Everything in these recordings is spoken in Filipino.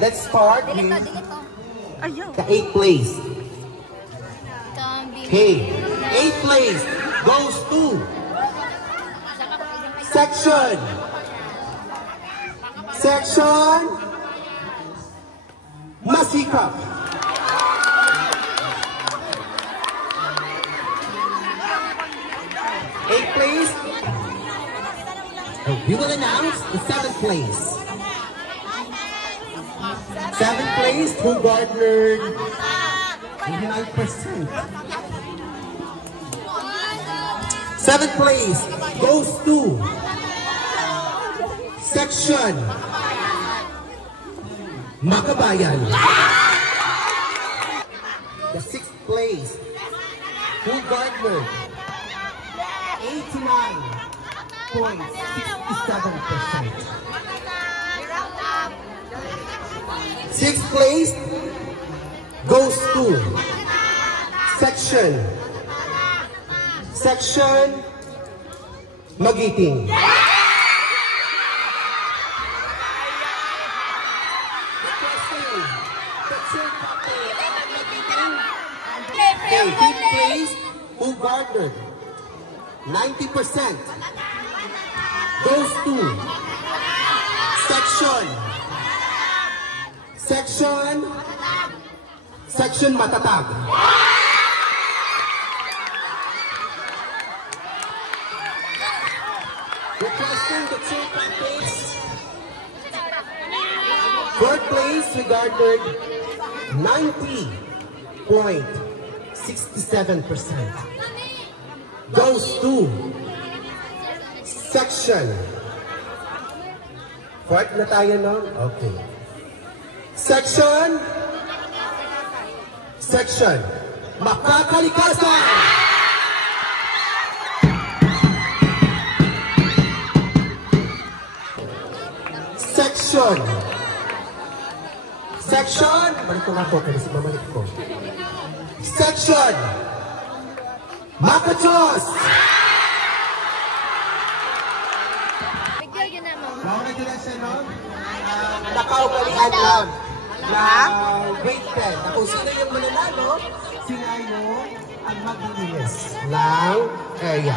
Let's start with the 8th place. Okay, 8th place goes to Section Masikap. Eighth place. We will announce the 7th place. 7th place, who garnered 89%. 7th place goes to Section Makabayan. The 6th place, who garnered 89.67%. 6th place goes to Section Magiting. Okay, 5th place, who garnered 90%, goes to Section Matatag. Requesting the 2nd place. 4th place, we garnered 90.67%. Goes to Section. 4th na tayo, no? Okay. Section Makakalikasan. Section, balik ko nga po, kasi mamalik ko. Section Makachos. Congratulations, no? Nakaugalian lang na grade 10. Kung sino yung mananalo, sila yung ang maglilinis ng area.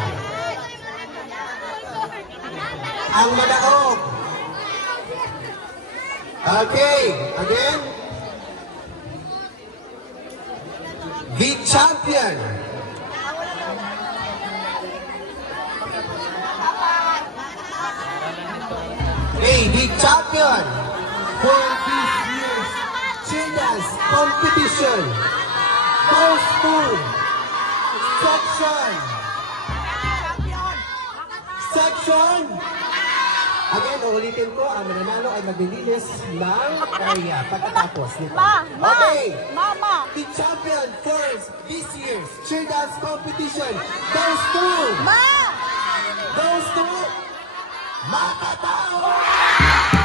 Ang madaog. Okay, again. The champion. Okay, the champion for this year's Children's competition goes to Section. Again, ulitin ko, ang mananalo ay maglilinis ng area pagkatapos nito. Okay, the champion for this year's Children's competition goes to Makatao.